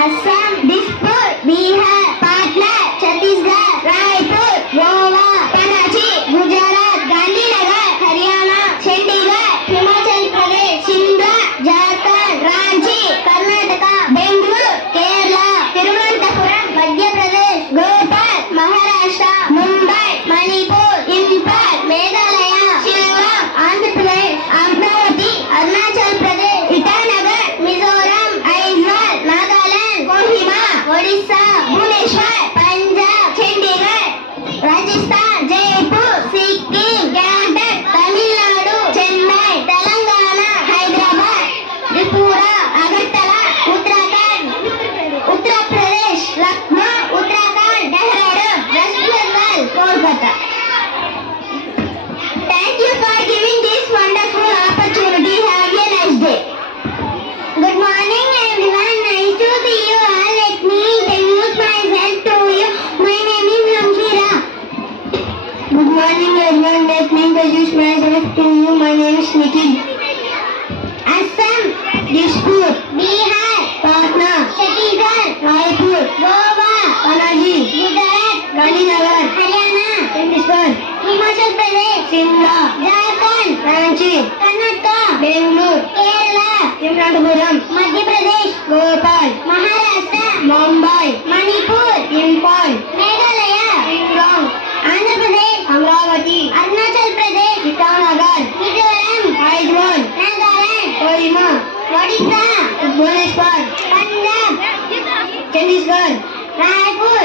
Assam, Dispur, Bihar, Patna, Chhattisgarh, Raipur, Goa, Panaji, Gujarat, Gandhinagar, Haryana, Chandigarh, Himachal Pradesh, Shimla, Jharkhand, Ranchi, Karnataka, Bengaluru, Kerala, Thiruvananthapuram, Madhya Pradesh, Bhopal, Maharashtra, Mumbai, Manipur, Imphal, Meghalaya, Shillong, Andhra Pradesh, Amravati, Arunachal Pradesh, Itanagar, Mizoram, Aizawl, Nagaland, Kohima, Odisha, Bhubaneswar, Punjab, Chandigarh, Rajasthan, Jaipur, Sikkim, Gadag, Tamil Nadu, Chennai, Telangana, Hyderabad, Tripura, Agartala, Uttarakhand, Uttar Pradesh, Lucknow, Uttarakhand, Dehradun, West Bengal, Kolkata. Thank you for giving this wonderful opportunity. Have a nice day. Good morning everyone. Nice to see you all. Let me introduce myself to you. My name is Ramshira. Good morning everyone. Let me introduce myself to you. My name is Nikhil. Assam, Dispur, Bihar, Patna, Chhattisgarh, Raipur, Goa, Panaji, Gujarat, Gandhinagar, Haryana, Chandigarh, Himachal Pradesh, Shimla, Jharkhand, Ranchi, Karnataka, Bengaluru, Kerala, Thiruvananthapuram, Madhya Pradesh, Bhopal, Maharashtra, Mumbai, Manipur, Imphal, Meghalaya, Shillong, Andhra Pradesh, Amravati, Arunachal Pradesh, Itanagar, Mizoram, Aizawl, Nagaland, Kohima, Odisha, Bhubaneswar, Punjab, Chandigarh, Raipur,